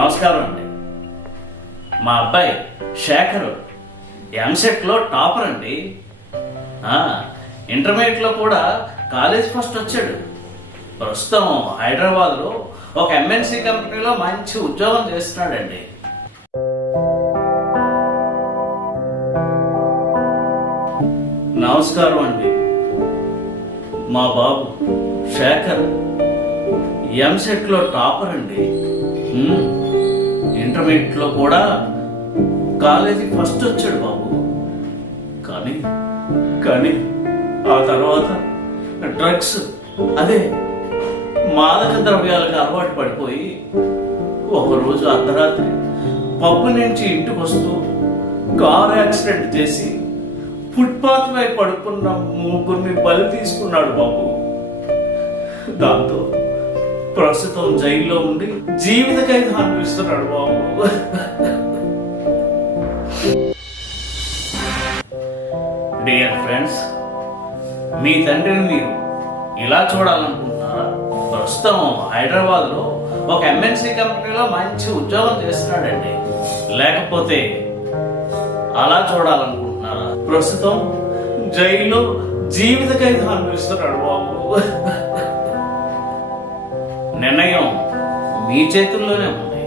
నమస్కారం అండి. మా అబ్బాయి శేఖర్ ఎంసెట్లో టాపర్ అండి. ఇంటర్మీడియట్లో కూడా కాలేజ్ ఫస్ట్ వచ్చాడు. ప్రస్తుతం హైదరాబాద్లో ఒక ఎంఎన్సి కంపెనీలో మంచి ఉద్యోగం చేస్తున్నాడండి. నమస్కారం అండి. మా బాబు శేఖర్ ఎంసెట్లో టాపర్ అండి. ఇంటర్మీడియట్లో కూడా కాలేజీ ఫస్ట్ వచ్చాడు బాబు. కానీ ఆ తర్వాత డ్రగ్స్, అదే మాదక ద్రవ్యాలకు అలవాటు పడిపోయి ఒకరోజు అర్ధరాత్రి పబ్బు నుంచి ఇంటికి వస్తూ కారు యాక్సిడెంట్ చేసి ఫుట్పాత్ పై పడుకున్న ముగ్గురిని బలి తీసుకున్నాడు బాబు. దాంతో ప్రస్తుతం జైల్లో ఉండి జీవిత ఖైదు అనిపిస్తున్నాడు బాబు. డియర్ ఫ్రెండ్స్, మీ తండ్రిని మీరు ఇలా చూడాలనుకుంటున్నారా? ప్రస్తుతం హైదరాబాద్లో ఒక ఎంఎన్సి కంపెనీలో మంచి ఉద్యోగం చేస్తున్నాడండి. లేకపోతే అలా చూడాలనుకుంటున్నారా? ప్రస్తుతం జైల్లో జీవిత ఖైదు అనిపిస్తున్నాడు బాబు. నిర్ణయం మీ చేతుల్లోనే ఉంది.